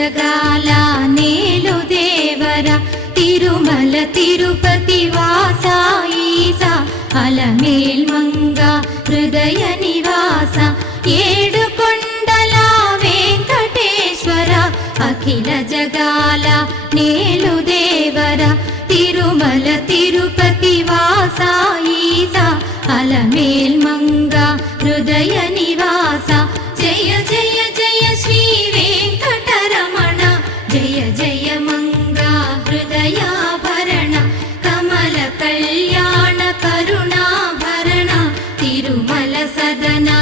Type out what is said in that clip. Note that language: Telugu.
జగాల నేలు దేవర తిరుమల తిరుపతి వాస ఈసా అలమేల్ మంగ హృదయ నివాస ఏడు కొండల వెంకటేశ్వర అఖిల జగాల నేలు దేవర తిరుమల తిరుపతి వాస ఈసా అలమేల్ మంగ హృదయ నివాస జయ జయ జయ శ్రీ వెంకటరమణ జయ జయ మంగ హృదయాభరణ కమల కళ్యాణ కరుణాభరణ తిరుమల సదనా